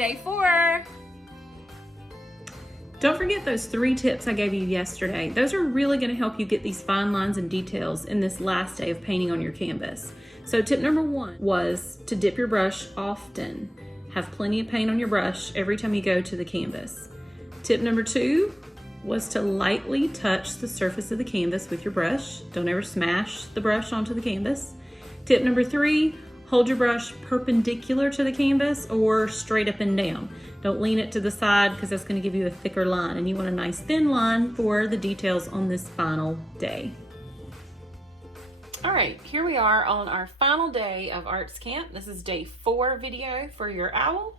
Day 4. Don't forget those 3 tips I gave you yesterday. Those are really going to help you get these fine lines and details in this last day of painting on your canvas. So tip number 1 was to dip your brush often. Have plenty of paint on your brush every time you go to the canvas. Tip number 2 was to lightly touch the surface of the canvas with your brush. Don't ever smash the brush onto the canvas. Tip number 3, hold your brush perpendicular to the canvas or straight up and down. Don't lean it to the side because that's going to give you a thicker line, and you want a nice thin line for the details on this final day. All right, here we are on our final day of Arts Camp. This is day 4 video for your owl.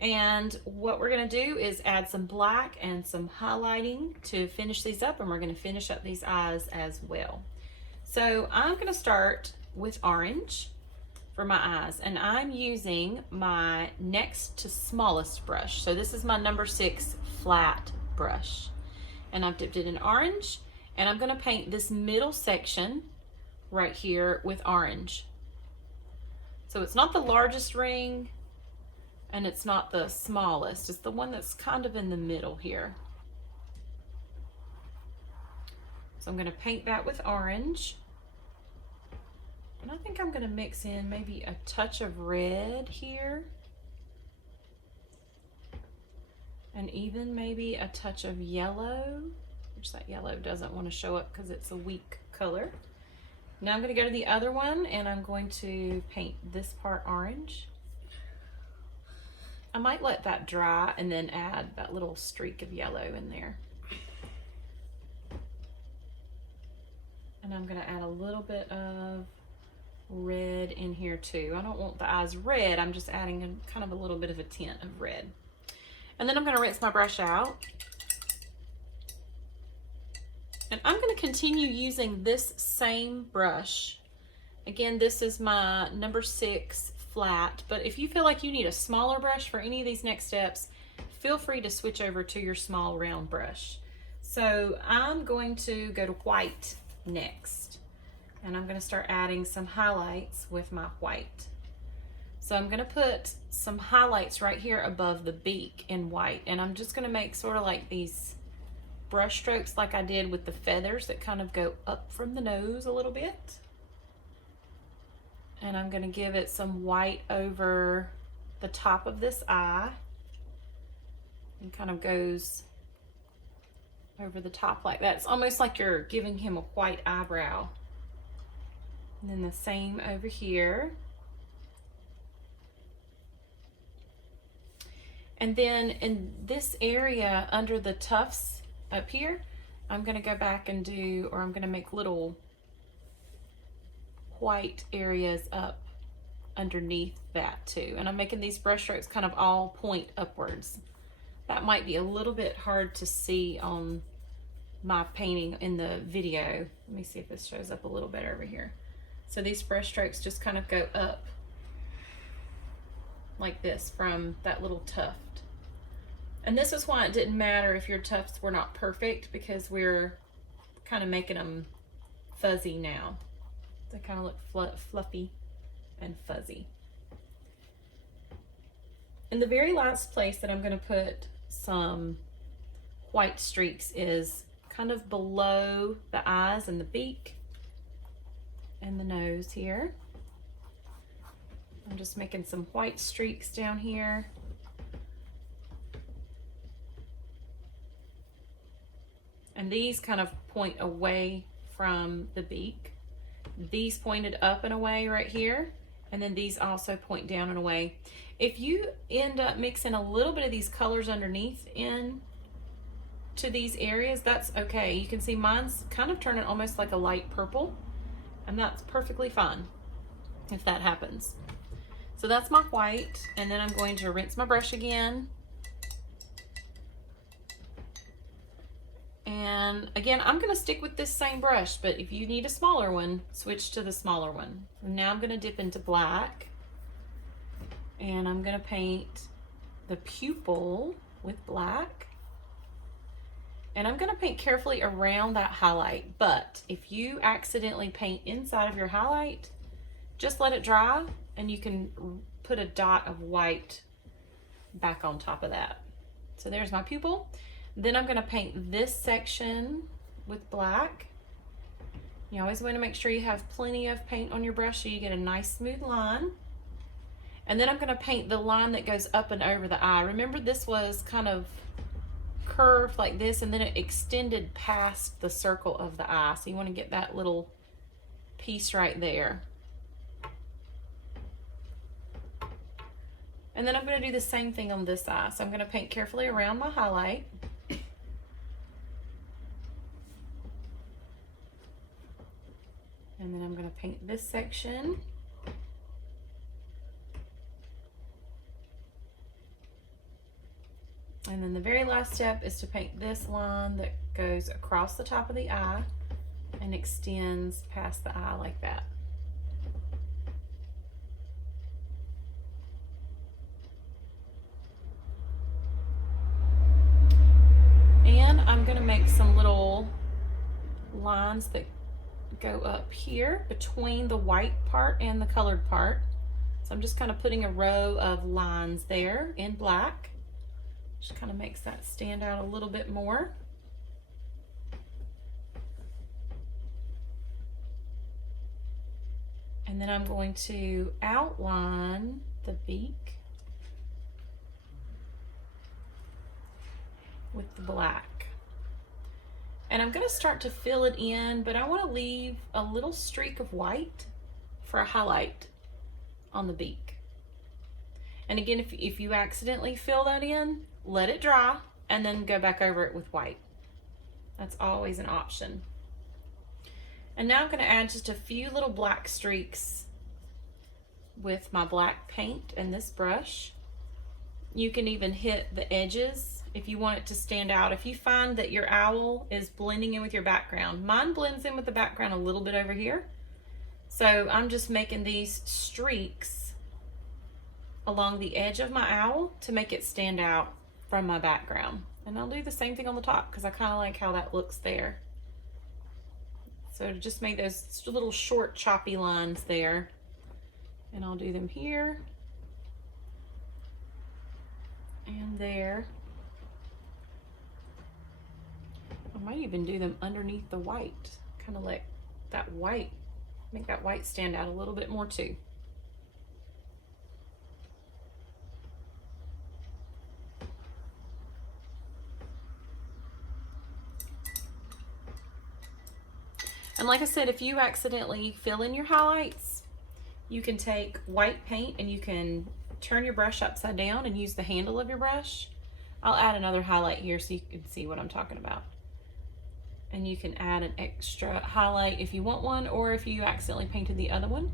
And what we're going to do is add some black and some highlighting to finish these up, and we're going to finish up these eyes as well. So I'm going to start with orange for my eyes, and I'm using my next to smallest brush. So this is my number 6 flat brush, and I've dipped it in orange, and I'm going to paint this middle section right here with orange. So it's not the largest ring and it's not the smallest, it's the one that's kind of in the middle here. So I'm going to paint that with orange. And I think I'm going to mix in maybe a touch of red here. And even maybe a touch of yellow, which that yellow doesn't want to show up because it's a weak color. Now I'm going to go to the other one and I'm going to paint this part orange. I might let that dry and then add that little streak of yellow in there. And I'm going to add a little bit of red in here too. I don't want the eyes red, I'm just adding kind of a little bit of a tint of red. And then I'm going to rinse my brush out. And I'm going to continue using this same brush. Again, this is my number 6 flat, but if you feel like you need a smaller brush for any of these next steps, feel free to switch over to your small round brush. So I'm going to go to white next, and I'm going to start adding some highlights with my white. So I'm going to put some highlights right here above the beak in white, and I'm just going to make sort of like these brush strokes like I did with the feathers that kind of go up from the nose a little bit. And I'm going to give it some white over the top of this eye. And kind of goes over the top like that. It's almost like you're giving him a white eyebrow. And then the same over here. And then in this area under the tufts up here, I'm going to go back and I'm going to make little white areas up underneath that too. And I'm making these brush strokes kind of all point upwards. That might be a little bit hard to see on my painting in the video. Let me see if this shows up a little better over here. So these brush strokes just kind of go up like this from that little tuft. And this is why it didn't matter if your tufts were not perfect, because we're kind of making them fuzzy now. They kind of look fluffy and fuzzy. And the very last place that I'm going to put some white streaks is kind of below the eyes and the beak and the nose here. I'm just making some white streaks down here. And these kind of point away from the beak. These pointed up and away right here, and then these also point down and away. If you end up mixing a little bit of these colors underneath in to these areas, that's okay. You can see mine's kind of turning almost like a light purple, and that's perfectly fine if that happens. So that's my white, and then I'm going to rinse my brush again. And again, I'm going to stick with this same brush, but if you need a smaller one, switch to the smaller one. Now I'm going to dip into black, and I'm going to paint the pupil with black. And I'm going to paint carefully around that highlight, but if you accidentally paint inside of your highlight, just let it dry, and you can put a dot of white back on top of that. So there's my pupil. Then I'm gonna paint this section with black. You always want to make sure you have plenty of paint on your brush so you get a nice smooth line. And then I'm going to paint the line that goes up and over the eye. Remember, this was kind of curved like this, and then it extended past the circle of the eye. So you want to get that little piece right there. And then I'm going to do the same thing on this eye. So I'm going to paint carefully around my highlight. And then I'm going to paint this section. And then the very last step is to paint this line that goes across the top of the eye and extends past the eye like that. And I'm going to make some little lines that go up here between the white part and the colored part. So I'm just kind of putting a row of lines there in black. Just kind of makes that stand out a little bit more. And then I'm going to outline the beak with the black. And I'm going to start to fill it in, but I want to leave a little streak of white for a highlight on the beak. And again, if you accidentally fill that in, let it dry and then go back over it with white. That's always an option. And now I'm going to add just a few little black streaks with my black paint and this brush. You can even hit the edges if you want it to stand out. If you find that your owl is blending in with your background, mine blends in with the background a little bit over here. So I'm just making these streaks along the edge of my owl to make it stand out from my background. And I'll do the same thing on the top because I kind of like how that looks there. So to just make those little short choppy lines there. And I'll do them here and there. I might even do them underneath the white, kind of like that white, make that white stand out a little bit more too. And like I said, if you accidentally fill in your highlights, you can take white paint and you can turn your brush upside down and use the handle of your brush. I'll add another highlight here so you can see what I'm talking about. And you can add an extra highlight if you want one, or if you accidentally painted the other one,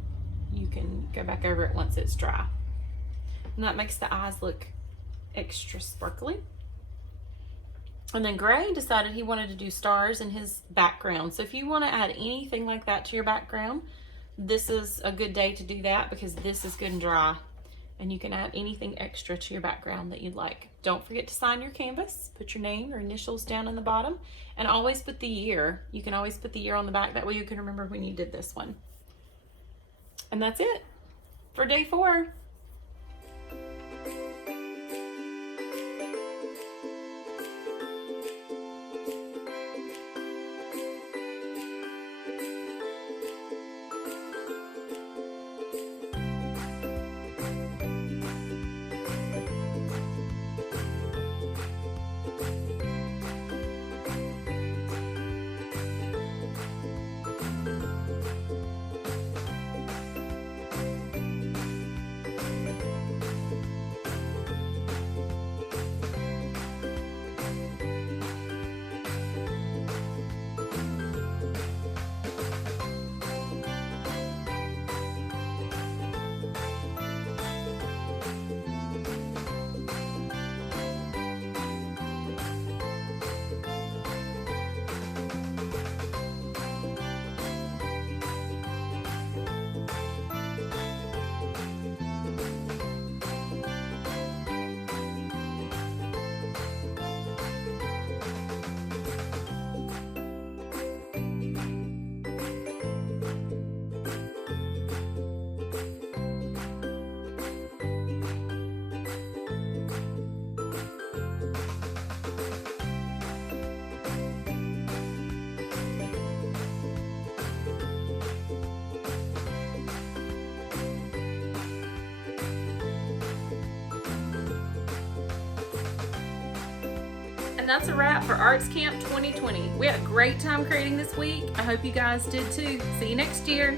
you can go back over it once it's dry. And that makes the eyes look extra sparkly. And then Gray decided he wanted to do stars in his background. So if you want to add anything like that to your background, this is a good day to do that because this is good and dry. And you can add anything extra to your background that you'd like. Don't forget to sign your canvas. Put your name or initials down in the bottom. And always put the year. You can always put the year on the back. That way you can remember when you did this one. And that's it for day 4. And that's a wrap for Arts Camp 2020. We had a great time creating this week. I hope you guys did too. See you next year.